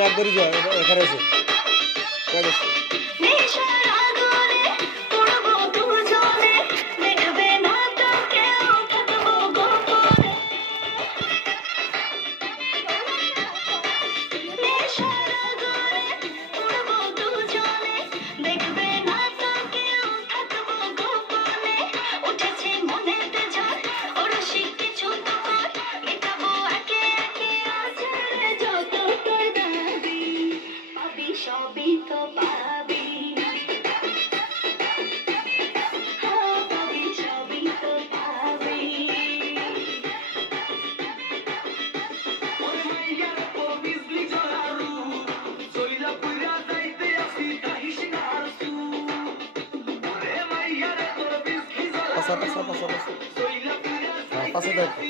একবারই যায় এখানে আছে সবই তো পাবি সবই তো পাবি পাশা পাশা পাশা পাশা পাশা দেখ